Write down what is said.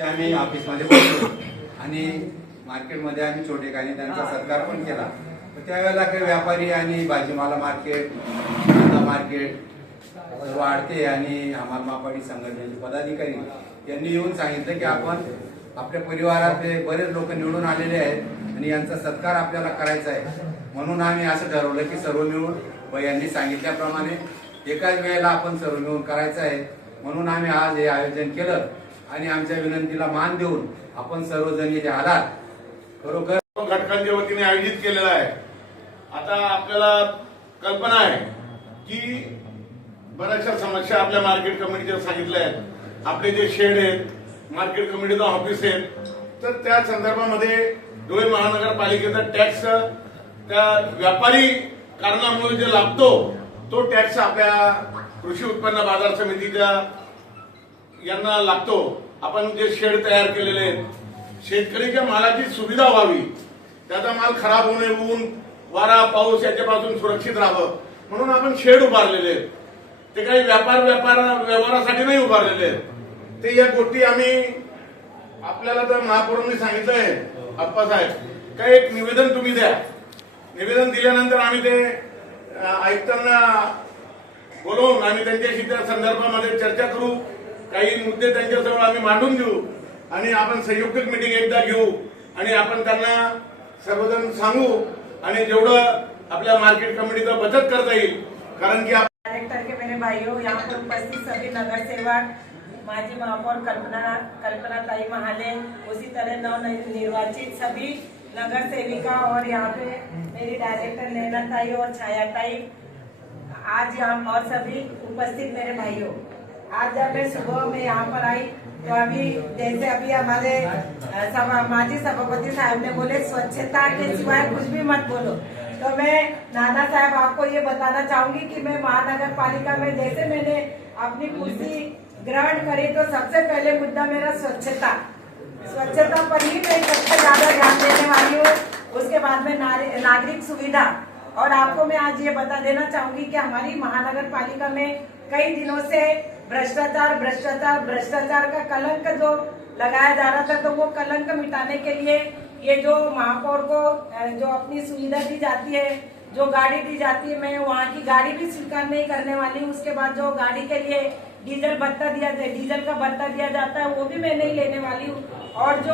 आम्ही ऑफिसमध्ये बसलो आणि मार्केटमध्ये आम्ही छोटेखानी त्यांचा सत्कार पण केला. तर त्यावेळेला काही व्यापारी आणि भाजीमाला मार्केट, कांदा मार्केट वाढते आणि हमाल मापाडी संघटनेचे पदाधिकारी यांनी येऊन सांगितलं की आपण आपल्या परिवारातले बरेच लोक निवडून आलेले आहेत आणि यांचा सत्कार आपल्याला करायचा आहे. म्हणून आम्ही असं ठरवलं की सर्व मिळून यांनी सांगितल्याप्रमाणे एकाच वेळेला आपण सर्व मिळून करायचं आहे. म्हणून आम्ही आज हे आयोजन केलं आणि आमच्या विनंतीला मान देऊन आपण सर्वजण इथे आलात. खरोखर घटकांच्या वतीने आयोजित केलेला आहे. आता आपल्याला कल्पना आहे की बऱ्याचशा समस्या आपल्या मार्केट कमिटीच्या सांगितल्या आहेत. आपले जे शेड आहेत, मार्केट कमिटीचं ऑफिस आहे, तर त्या संदर्भामध्ये धुळे महानगरपालिकेचा टॅक्स त्या व्यापारी कारणामुळे जे लागतो तो टॅक्स आपल्या कृषी उत्पन्न बाजार समितीच्या यांना लागतो. आपण जे शेड तयार केलेले आहेत, शेतकरीच्या मालाची सुविधा व्हावी, त्याचा माल खराब होऊ नये, ऊन वारा पाऊस याच्यापासून सुरक्षित राहावं म्हणून आपण शेड उभारलेले आहेत. ते काही व्यवहारासाठी नाही उभारलेले आहेत. ते या गोष्टी आम्ही आपल्याला तर महापौरांनी सांगितलंय, अप्पासाहेब काही एक निवेदन तुम्ही द्या. निवेदन दिल्यानंतर आम्ही ते आयुक्तांना बोलवून आम्ही त्यांच्याशी त्या संदर्भामध्ये चर्चा करू. काही मुद्दे त्यांच्याजवळ आम्ही मांडून देऊ आणि आपण संयुक्त मीटिंग एकदा घेऊ आणि आपण त्यांना सर्वजण सांगू आणि जेवढं आपल्या मार्केट कमिटीचं बचत करता येईल. कारण की डायरेक्टर के मेरे भाइयों, यहाँ पर उपस्थित सभी नगर सेवक, माजी महापौर कल्पना ताई महाले, उसी तरह नवनिर्वाचित सभी नगर सेविका और यहाँ पे मेरी डायरेक्टर नैना ताई और छाया ताई, आज यहाँ और सभी उपस्थित मेरे भाइयों, आज जब मैं सुबह में यहाँ पर आई तो अभी जैसे अभी हमारे माजी सभापति साहब ने बोले स्वच्छता के सिवाय कुछ भी मत बोलो, तो मैं नाना साहब आपको ये बताना चाहूंगी कि मैं महानगर पालिका में जैसे मैंने अपनी कुर्सी ग्रहण करी तो सबसे पहले मुद्दा मेरा स्वच्छता पर ही मैं सबसे ज्यादा ध्यान देने वाली हूँ. उसके बाद में नागरिक सुविधा. और आपको मैं आज ये बता देना चाहूंगी कि हमारी महानगर पालिका में कई दिनों से भ्रष्टाचार का कलंक जो लगाया जा रहा था, तो वो कलंक मिटाने के लिए ये जो महापौर को जो अपनी सुविधा दी जाती है, जो गाड़ी दी जाती है, मैं वहाँ की गाड़ी भी स्वीकार नहीं करने वाली हूँ. उसके बाद जो गाड़ी के लिए डीजल का भत्ता दिया जाता है वो भी मैं नहीं लेने वाली हूँ. और जो